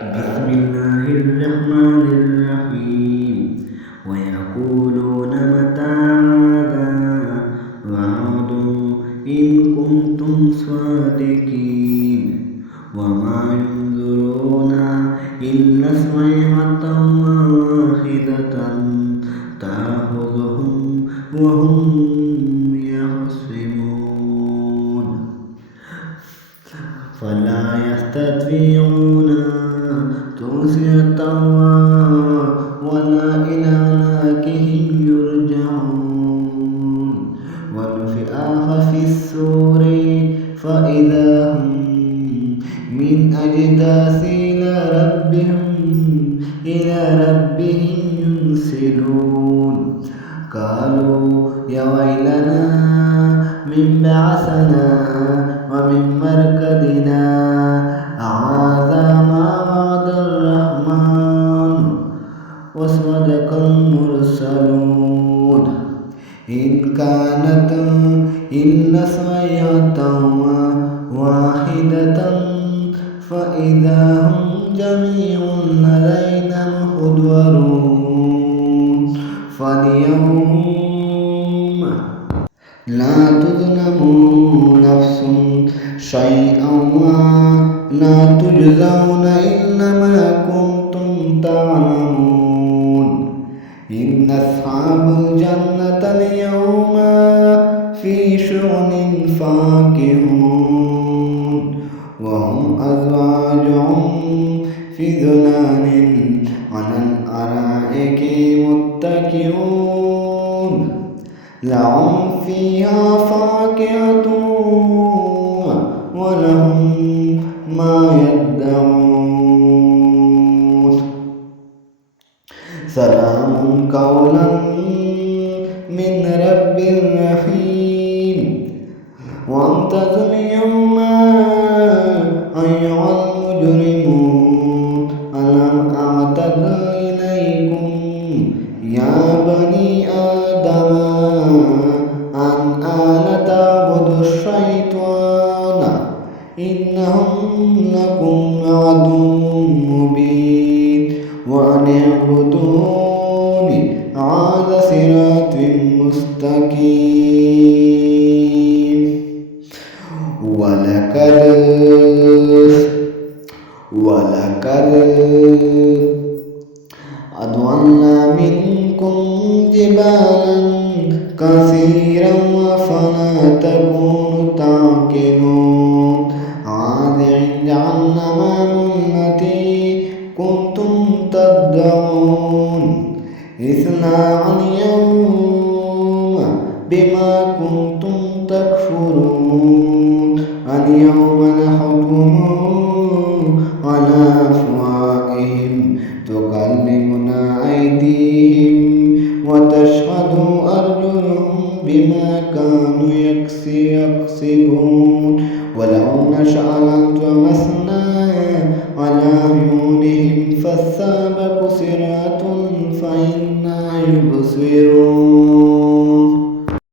بسم الله الرحمن الرحيم ويقولون متى هذا الوعد إن كنتم صادقين وما ينظرون إلا صيحة واحدة تأخذهم وهم يخصمون فلا يستطيعون توصية ولا إلى هلاكهم يرجعون ونفخ في الصور فإذا هم من أجداث إلى ربهم ينسلون قالوا يا ويلنا من بعثنا ومن مرقدنا هذا ما وعد الرحمن وصدق المرسلون إن كانت إلا صيحة واحدة فإذا هم جميع لدينا محضرون فاليوم لا تظلم نفس شيئا ولا تجزون إلا ما كنتم تعلمون إن أصحاب الجنة اليوم في شغل فاكهون وهم أزواجهم في ظلال على الأرائك متكئون لهم فيها فاكهة ولهم ما يدعون سلام قولا من رب رحيم وامتازوا اليوم أيها المجرمون ألم أعتذر إليكم يا بني آدم أن تعبدوا الشيطان إنهم لكم عدو مبين وأن اعبدوني على صراط مستقيم ولقد أضلنا منكم جبالا كثيرا فلا تكونوا تعقلون هذه جهنم التي كنتم تدعون اصلوها اليوم بما كنتم تكفرون اليوم نختم على أفواههم تكلمنا أيديهم وتشهد أرجلهم بما كانوا يكسبون ولو نشأ لطمسنا على عيونهم فاستبقوا صراط فإنا يبصرون